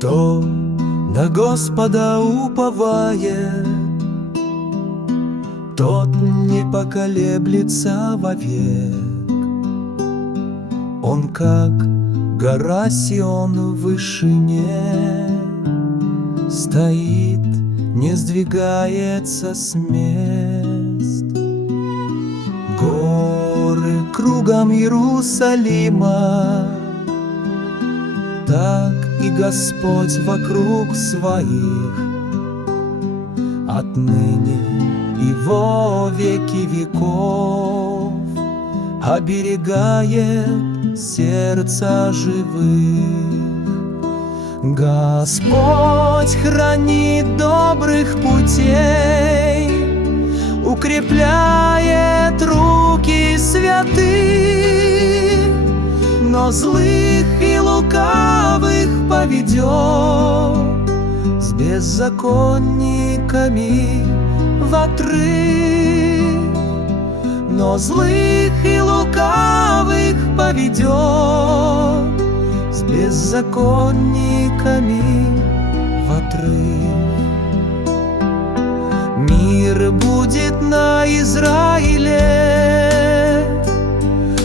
Кто на Господа уповает, тот не поколеблется вовек. Он как гора Сион в вышине стоит, не сдвигается с мест. Горы кругом Иерусалима, так и Господь вокруг своих, отныне и во веки веков оберегает сердца живых. Господь хранит добрых путей, укрепляет руки святых, но злых и лукавых поведет с беззаконниками в отрыв. Но злых и лукавых поведет с беззаконниками в отрыв. Мир будет на Израиле,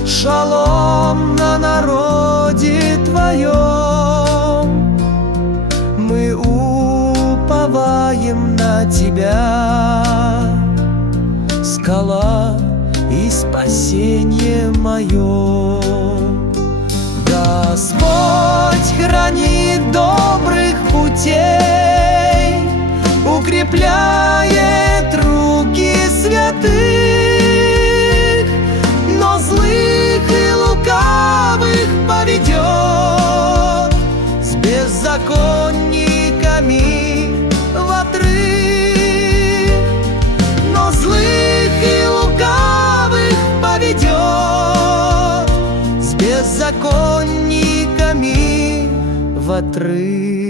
шалом на народе твоем. Мы уповаем на тебя, скала и спасение мое. Господь хранит добрых путей, укрепляет руки святых, но злых и лукавых поведет с беззаконниками в отрыв. Но злых и лукавых поведет с беззаконниками в отрыв.